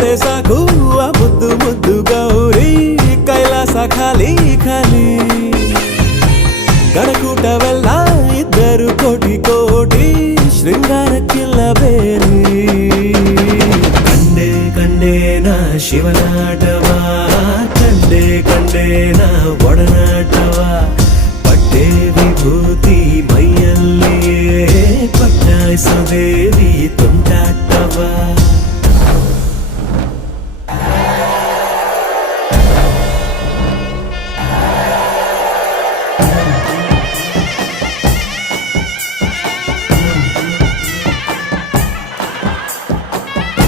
ಬಿಟ್ಟರೆ ಸಾಕು ಆ ಮುದ್ದು ಮುದ್ದು ಗೌರಿ ಕೈಲಾಸ ಖಾಲಿ ಖಾಲಿ ಗಡಕೂಟವೆಲ್ಲ ಇದ್ದರು ಕೋಟಿ ಕೋಟಿ ಶೃಂಗಾರಕ್ಕಿಲ್ಲ ಬೇರೆ ಕಂಡೆ ಕಂಡೇನ ಶಿವನಾಟವ ಕಂಡೆ ಕಂಡೇನ ಒಡನಾಟವ ಪಟ್ಟೆ ವಿಭೂತಿ ಮೈಯಲ್ಲಿಯೇ ಪಟ್ಟಾಯಿಸೋ ದೇವಿ ತುಂಟಾಟವ